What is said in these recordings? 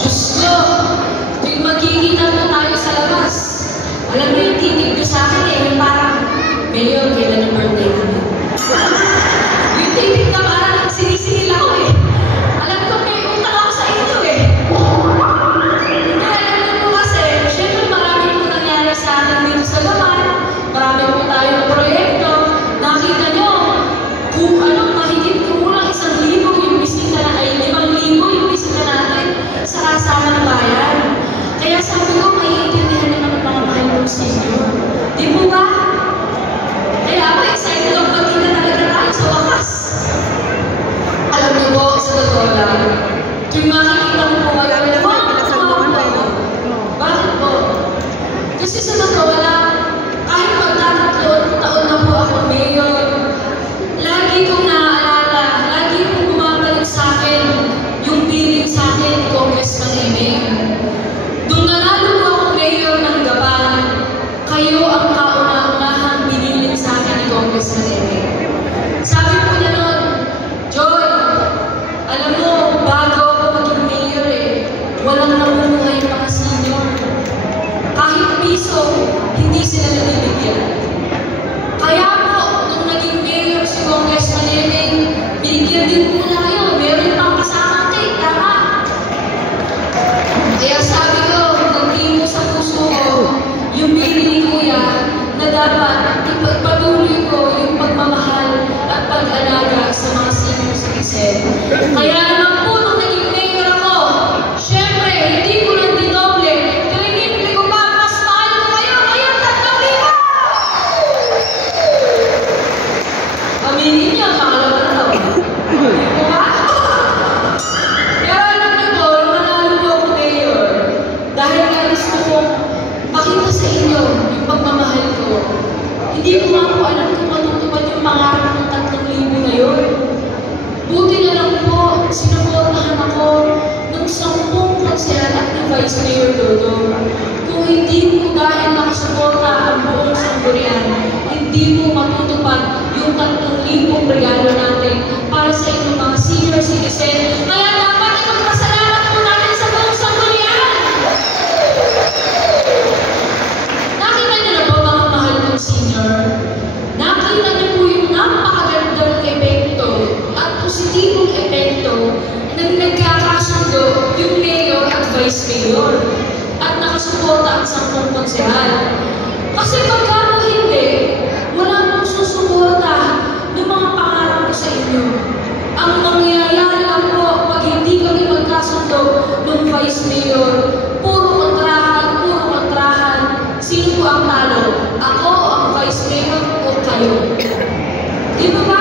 Diyos ko, tuwing magkikita na tayo sa labas, alam mo yung titig ko sa akin yung parang, Mayor, kailan ang birthday namin? Yung titig na parang sinisingil ako Alam ko, may utang ako sa inyo Kaya alam niyo po kasi, syempre marami po nangyari sa atin dito sa laman, marami po tayo na proyekto, nakita nyo, kung anong mahigit kumulang 1,000 yung bisita na ay 5,000 yung bisita natin sa kasama ng bayan. Kaya sabi ko, maiintindihan naman ang mga mahal ng senior. Di po ba? Kaya ako excited ako pagkita talaga tayo sa wakas. Alam niyo po, sa totoo lang, tuwing makikita mo po kayo, bakit po? Kasi sa totoo lang, kahit magtatatlong taon na po ako mayor, lagi kong naaalala, lagi kong bumabalik sa akin yung piling sa akin ni Congressman Emeng. Nung nanalo po ako mayor ng Gapan, kayo ang kauna-unahang binilin sa akin ni Congressman Emeng. Sabi po niya noon, Joy, alam mo, bago ako maging mayor walang namumuhay yung mga senior. Kahit piso, hindi sila nabibigyan. Kaya po, nung naging mayor si Congressman Emeng, binigyan din po na kayo. Meron pang kasama cake, tama? Kaya sabi ko, nagtimo sa puso ko, yung bibili kuya, na dapat ipagpatuloy ko yung pagmamahal at pag-alaga sa mga senior citizen. Kaya naman po, nung naging mayor ako, syempre, hindi ko lang dinoble, triple ko pa, mas mahal ko kayo, kaya 3,000! Aminin niyo, pangalawa na daw. Di ba? Pero alam niyo po, nanalo po ako mayor. Dahil nga gusto ko makita sa inyo yung pagmamahal ko. Hindi ko nga po alam kung matutupad yung pangarap ng 3,000 ngayon. Buti na lang po, sinuportahan ako nung 10 konsyal at ni Vice Mayor Dodo. Kung hindi po dahil nakasuporta ang buong Sangguniang, hindi po matutupad yung 3,000 regalo natin para sa inyong mga senior citizen. Kaya dapat ipagpasalamat po natin sa buong Sangguniang. Nakita niyo na po mga mahal ng senior? Nakita niyo po yung napakagandang epekto at positibong epekto na nagkakasundo yung mayor at vice mayor at nakasuporta ang 10 konsehal. Kasi pagka hindi, wala mong susuporta ng mga pangarap ko sa inyo. Ang mangyayari lang po pag hindi kami magkasundo ng vice mayor, puro kontrahan. Sino po ang talo? Ako, ang vice mayor, o kayo? Di ba?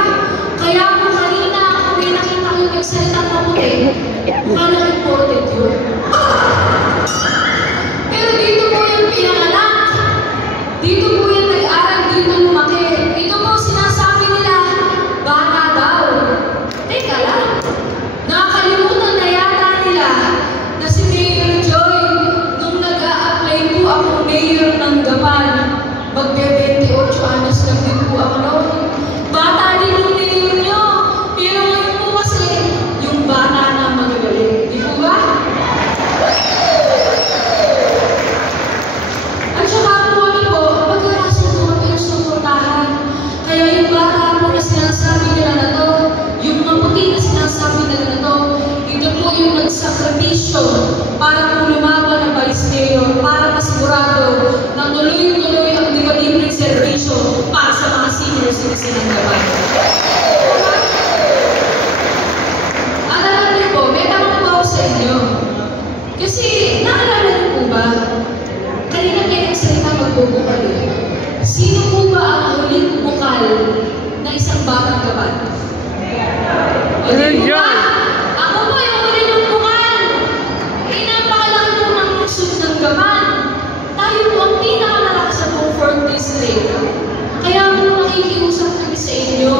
Kaya po kanina, kung may nakita ko yung nagsalita na puti, paano important yun? Pero dito po yung pinanganak. Dito po yung nag-aral, dito lumaki. Ito po sinasabi nila, bata daw. Teka lang, nakalimutan na yata nila na si Mayor Joy, nung nag-a-apply po ako mayor ng Gapan, magbe-28 anos lang din po ako noon. Bata din yung mayor nyo. Pero ngayon po kasi, yung bata na magagaling. Di po ba? At saka po kami po, pagkakasundo kami yung suportahan. Kaya yung bata po na sinasabi nila na to, yung maputi na sinasabi nila na to, ito po yung nagsakripisyo para po lumaban ang vice mayor, para masigurado na tuloy-tuloy ang libreng serbisyo para sa mga senior citizen ng Gapan. At alam niyo po, may tanong po ako sa inyo. Kasi, naalala niyo po ba, kanina kayo nagsalita magbubukal. Sino po ba ang huling bukal na isang batang Gapan? O di po ba? Ako po yung huli ng bukal. Napakalaki po ng lungsod ng Gapan. Tayo po ang pinakamalakas sa buong 4th District. Kaya po nakikiusap kami sa inyo,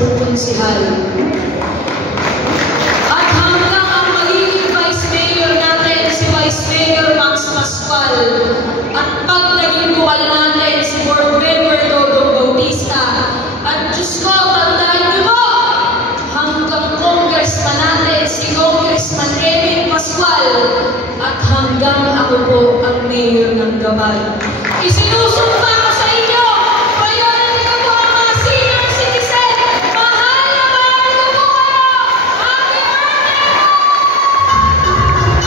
konsihal. At hanggang ang magiging Vice Mayor natin, si Vice Mayor Max Pascual, at pag naging buwal natin si Board Member Dodong Bautista, at Diyos ko, tandaan niyo po, hanggang Congressman natin, si Congressman Emin Pascual, at hanggang ako po ang Mayor ng Gabay. Isinusunod